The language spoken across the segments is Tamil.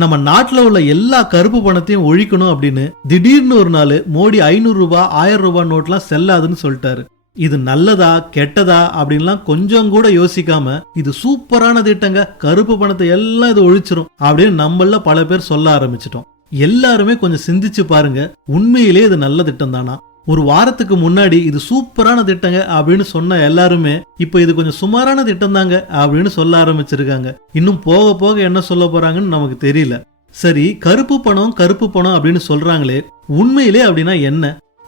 நம்ம நாட்டில் உள்ள எல்லா கருப்பு பணத்தையும் ஒழிக்கணும் அப்படின்னு திடீர்னு ஒரு நாள் மோடி ஐநூறு ரூபாய் ஆயிரம் ரூபாய் நோட்லாம் செல்லாதுன்னு சொல்லிட்டாரு. இது நல்லதா கெட்டதா அப்படின்லாம் கொஞ்சம் கூட யோசிக்காம இது சூப்பரான திட்டங்க கருப்பு பணத்தை எல்லாம் இது ஒழிச்சிரும் அப்படின்னு நம்மள பல பேர் சொல்ல ஆரம்பிச்சிட்டோம். எல்லாருமே கொஞ்சம் சிந்திச்சு பாருங்க உண்மையிலே இது நல்ல திட்டம் தானா ஒரு வாரத்துக்கு முன்னாடி இது சூப்பரான திட்டங்க அப்படின்னு சொன்ன எல்லாருமே இப்போ இது கொஞ்சம் சுமாரான திட்டம் தாங்க அப்படின்னு சொல்ல ஆரம்பிச்சிருக்காங்க. இன்னும் போக போக என்ன சொல்ல போறாங்கன்னு நமக்கு தெரியல. சரி கருப்பு பணம் கருப்பு பணம் அப்படின்னு சொல்றாங்களே உண்மையிலே அப்படின்னா என்ன?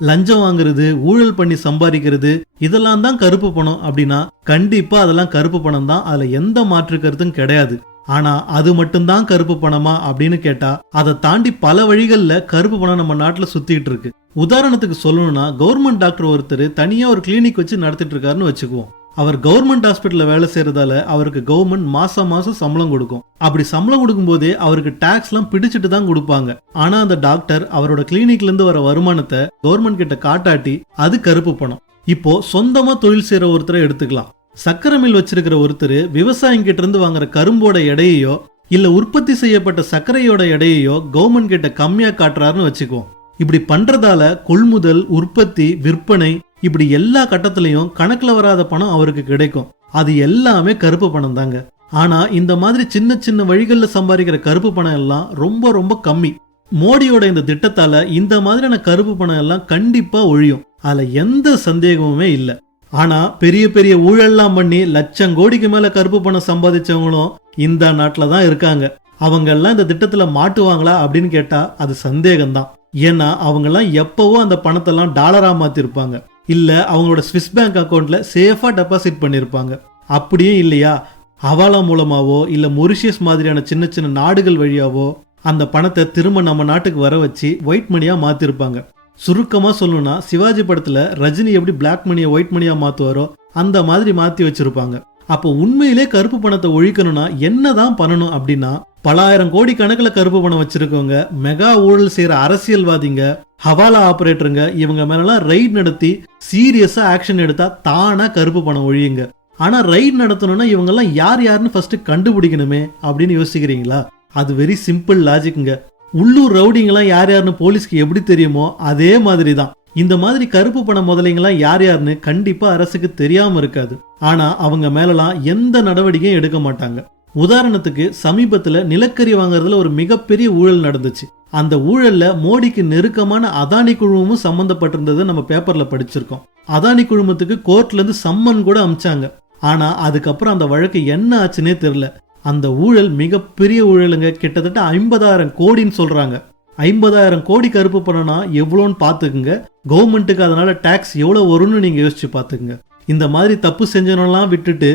லஞ்சம் வாங்குறது ஊழல் பண்ணி சம்பாதிக்கிறது இதெல்லாம் தான் கருப்பு பணம் அப்படின்னா கண்டிப்பா அதெல்லாம் கருப்பு பணம் தான் அதுல எந்த மாற்று கருத்தும் கிடையாது. ஆனா அது மட்டும்தான் கருப்பு பணமா அப்படின்னு கேட்டா அதை தாண்டி பல வழிகள்ல கருப்பு பணம் நம்ம நாட்டுல சுத்திட்டு இருக்கு. உதாரணத்துக்கு சொல்லணும்னா கவர்மெண்ட் டாக்டர் ஒருத்தர் தனியா ஒரு கிளினிக் வச்சு நடத்திட்டு இருக்காருன்னு வச்சுக்குவோம். அவர் கவர்மெண்ட் ஹாஸ்பிட்டல்ல வேலை செய்யறதால அவருக்கு கவர்மெண்ட் மாசம் மாசம் சம்பளம் கொடுக்கும். அப்படி சம்பளம் கொடுக்கும் போதே அவருக்கு டாக்ஸ் எல்லாம் பிடிச்சிட்டு தான் கொடுப்பாங்க. ஆனா அந்த டாக்டர் அவரோட கிளினிக்ல இருந்து வர வருமானத்தை கவர்மெண்ட் கிட்ட காட்டாட்டி அது கருப்பு பணம். இப்போ சொந்தமா தொழில் செய்யற ஒருத்தரை எடுத்துக்கலாம். சக்கரை மில் வச்சிருக்கிற ஒருத்தர் விவசாயிங்கிட்ட இருந்து வாங்குற கரும்போட எடையையோ இல்ல உற்பத்தி செய்யப்பட்ட சர்க்கரையோட எடையையோ கவர்மெண்ட் கிட்ட கம்மியா காட்டுறாருன்னு வச்சுக்குவோம். இப்படி பண்றதால கொள்முதல் உற்பத்தி விற்பனை இப்படி எல்லா கட்டத்திலையும் கணக்குல வராத பணம் அவருக்கு கிடைக்கும். அது எல்லாமே கருப்பு பணம் தாங்க. ஆனா இந்த மாதிரி சின்ன சின்ன வழிகளில் சம்பாதிக்கிற கருப்பு பணம் எல்லாம் ரொம்ப ரொம்ப கம்மி. மோடியோட இந்த திட்டத்தால இந்த மாதிரியான கருப்பு பணம் எல்லாம் கண்டிப்பா ஒழியும். அதுல எந்த சந்தேகமுமே இல்லை. ஆனா பெரிய பெரிய ஊழல்லாம் பண்ணி லட்சம் கோடிக்கு மேல கருப்பு பணம் சம்பாதிச்சவங்களும் இந்த நாட்டில் தான் இருக்காங்க. அவங்க எல்லாம் இந்த திட்டத்துல மாட்டுவாங்களா அப்படின்னு கேட்டா அது சந்தேகம்தான். ஏன்னா அவங்க எல்லாம் எப்பவோ அந்த பணத்தெல்லாம் டாலரா மாத்திருப்பாங்க. இல்ல அவங்களோட ஸ்விஸ் பேங்க் அக்கவுண்ட்ல சேஃபா டெபாசிட் பண்ணிருப்பாங்க. அப்படியும் இல்லையா? ஹவாலா மூலமாவோ இல்ல மொரிஷியஸ் மாதிரியான சின்ன சின்ன நாடுகள் வழியாவோ அந்த பணத்தை திரும்ப நம்ம நாட்டுக்கு வர வச்சு ஒயிட் மணியா மாத்திருப்பாங்க. சுருக்கமாக சொல்லணும்னா சிவாஜி படத்தில் ரஜினி எப்படி பிளாக் மணியை ஒயிட் மணியாக மாற்றுவாரோ அந்த மாதிரி மாற்றி வச்சுருப்பாங்க. அப்போ உண்மையிலே கருப்பு பணத்தை ஒழிக்கணும்னா என்னதான் பண்ணணும் அப்படின்னா பலாயிரம் கோடி கணக்கில் கருப்பு பணம் வச்சுருக்கவங்க மெகா ஊழல் செய்கிற அரசியல்வாதிங்க ஹவாலா ஆப்ரேட்டருங்க இவங்க மேலெல்லாம் ரைட் நடத்தி சீரியஸாக ஆக்ஷன் எடுத்தால் தானாக கருப்பு பணம் ஒழியுங்க. ஆனால் ரைட் நடத்தணும்னா இவங்கெல்லாம் யார் யாருன்னு ஃபஸ்ட்டு கண்டுபிடிக்கணுமே அப்படின்னு யோசிக்கிறீங்களா? அது வெரி சிம்பிள் லாஜிக்குங்க உள்ளூர் ரவுடிங்கெல்லாம் யார் யாருன்னு போலீஸ்க்கு எப்படி தெரியுமோ அதே மாதிரி தான் இந்த மாதிரி கருப்பு பண முதலைங்களாம் யார் யாருன்னு கண்டிப்பா அரசுக்கு தெரியாம இருக்காது. ஆனா அவங்க மேலலாம் எந்த நடவடிக்கையும் எடுக்க மாட்டாங்க. உதாரணத்துக்கு சமீபத்துல நிலக்கரி வாங்குறதுல ஒரு மிகப்பெரிய ஊழல் நடந்துச்சு. அந்த ஊழல்ல மோடிக்கு நெருக்கமான அதானி குழுமமும் சம்பந்தப்பட்டிருந்ததை நம்ம பேப்பர்ல படிச்சிருக்கோம். அதானி குழுமத்துக்கு கோர்ட்ல இருந்து சம்மன் கூட அமிச்சாங்க. ஆனா அதுக்கப்புறம் அந்த வழக்கு என்ன ஆச்சுன்னே தெரியல. அந்த ஊழல் மிகப்பெரிய ஊழலுங்க. கிட்டத்தட்ட ஐம்பதாயிரம் கோடின்னு சொல்றாங்க. ஐம்பதாயிரம் கோடி கருப்பு பணம்னா எவ்வளோன்னு பார்த்துக்குங்க. கவர்மெண்ட்டுக்கு அதனால டேக்ஸ் எவ்வளோ வரும்னு நீங்கள் யோசிச்சு பார்த்துக்குங்க. இந்த மாதிரி தப்பு செஞ்சவனெல்லாம் விட்டுட்டு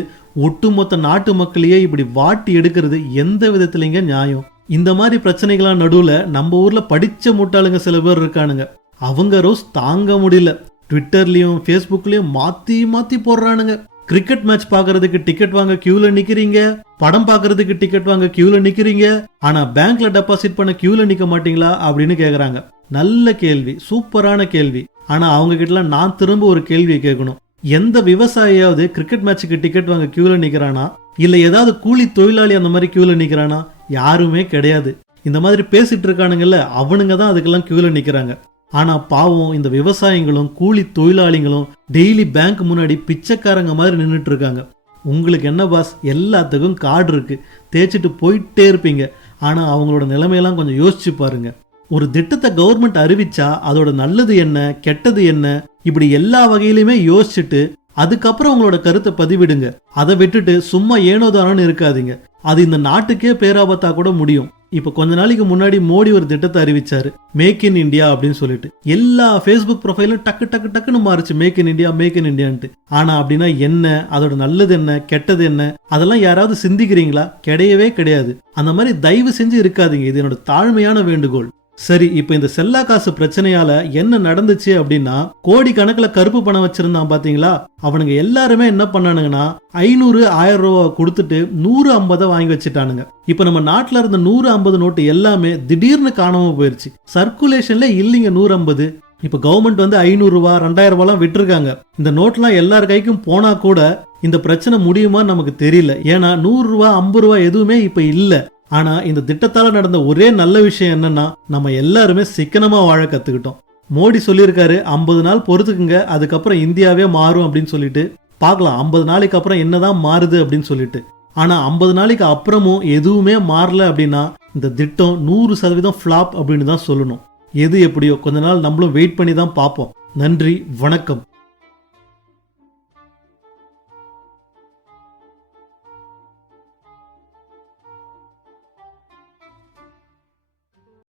ஒட்டுமொத்த நாட்டு மக்களையே இப்படி வாட்டி எடுக்கிறது எந்த விதத்துலங்க நியாயம்? இந்த மாதிரி பிரச்சனைகளாம் நடுவில் நம்ம ஊரில் படித்த முட்டாளுங்க சில பேர் இருக்கானுங்க. அவங்க ரோஸ் தாங்க முடியல. ட்விட்டர்லேயும் ஃபேஸ்புக்லேயும் மாற்றி மாற்றி போடுறானுங்க. கிரிக்கெட் மேட்ச் பாக்குறதுக்கு டிக்கெட் வாங்க கியூல நிக்கிறீங்க. படம் பார்க்கறதுக்கு டிக்கெட் வாங்க கியூல நிக்கிறீங்க. ஆனா பேங்க்ல டெபாசிட் பண்ண கியூல நிக்க மாட்டீங்களா? அப்படின்னு கேக்குறாங்க. நல்ல கேள்வி. சூப்பரான கேள்வி. ஆனா அவங்க கிட்டலாம் நான் திரும்ப ஒரு கேள்வியை கேட்கணும். எந்த விவசாயியாவது கிரிக்கெட் மேட்சுக்கு டிக்கெட் வாங்க கியூல நிக்கிறானா? இல்ல ஏதாவது கூலி தொழிலாளி அந்த மாதிரி கியூல நிக்கிறானா? யாருமே கிடையாது. இந்த மாதிரி பேசிட்டு இருக்கானுங்கல்ல அவனுங்க தான் அதுக்கெல்லாம் கியூல நிக்கிறாங்க. ஆனால் பாவம் இந்த விவசாயிகளும் கூலி தொழிலாளிகளும் டெய்லி பேங்க் முன்னாடி பிச்சைக்காரங்க மாதிரி நின்றுட்டு இருக்காங்க உங்களுக்கு என்ன பாஸ் எல்லாத்துக்கும் கார்டு இருக்குது தேய்ச்சிட்டு போயிட்டே இருப்பீங்க. ஆனால் அவங்களோட நிலைமையெல்லாம் கொஞ்சம் யோசிச்சு பாருங்க. ஒரு திட்டத்தை கவர்மெண்ட் அறிவிச்சா அதோட நல்லது என்ன கெட்டது என்ன? இப்படி எல்லா வகையிலுமே யோசிச்சுட்டு அதுக்கப்புறம் உங்களோட கருத்தை பதிவிடுங்க. அதை விட்டுட்டு சும்மா ஏனோதானோன்னு இருக்காதீங்க. அது இந்த நாட்டுக்கே பேராபத்தா கூட முடியும். இப்போ கொஞ்ச நாளைக்கு முன்னாடி மோடி ஒரு திட்டத்தை அறிவிச்சாரு மேக் இன் இந்தியா அப்படின்னு சொல்லிட்டு. எல்லா ஃபேஸ்புக் ப்ரொஃபைலும் டக்கு டக்கு டக்குன்னு மாறுச்சு. Make in India make in இந்தியான்ட்டு ஆனா அப்படின்னா என்ன? அதோட நல்லது என்ன? கெட்டது என்ன? அதெல்லாம் யாராவது சிந்திக்கிறீங்களா? கிடையவே கிடையாது. அந்த மாதிரி தயவு செஞ்சு இருக்காதீங்க. இது என்னோட தாழ்மையான வேண்டுகோள். சரி இப்போ இந்த செல்லா காசு பிரச்சனையால என்ன நடந்துச்சு அப்படின்னா கோடி கணக்குல கருப்பு பணம் வச்சிருந்தான் பாத்தீங்களா? அவனுங்க எல்லாருமே என்ன பண்ணானுங்கன்னா ஐநூறு ஆயிரம் ரூபா கொடுத்துட்டு நூறு ஐம்பதை வாங்கி வச்சுட்டானுங்க. இப்போ நம்ம நாட்டில் இருந்த நூறு ஐம்பது நோட்டு எல்லாமே திடீர்னு காணாம போயிருச்சு. சர்க்குலேஷன்ல இல்லைங்க நூறு ஐம்பது. இப்போ கவர்மெண்ட் வந்து ஐநூறு ரூபா ரெண்டாயிரம் ரூபாலாம் விட்டுருக்காங்க. இந்த நோட்லாம் எல்லார் கைக்கும் போனா கூட இந்த பிரச்சனை முடியுமா நமக்கு தெரியல. ஏன்னா நூறு ரூபா ஐம்பது ரூபா எதுவுமே இப்போ இல்லை. ஆனா இந்த திட்டத்தால நடந்த ஒரே நல்ல விஷயம் என்னன்னா நம்ம எல்லாருமே சிக்கனமா வாழ கத்துக்கிட்டோம். மோடி சொல்லியிருக்காரு ஐம்பது நாள் பொறுத்துக்குங்க அதுக்கப்புறம் இந்தியாவே மாறும் அப்படின்னு சொல்லிட்டு பார்க்கலாம் ஐம்பது நாளைக்கு அப்புறம் என்னதான் மாறுது அப்படின்னு சொல்லிட்டு. ஆனா ஐம்பது நாளைக்கு அப்புறமும் எதுவுமே மாறல அப்படின்னா இந்த திட்டம் நூறு சதவீதம் ஃப்ளாப் அப்படின்னு தான் சொல்லணும். எது எப்படியோ கொஞ்ச நாள் நம்மளும் வெயிட் பண்ணி தான் பார்ப்போம். நன்றி வணக்கம்.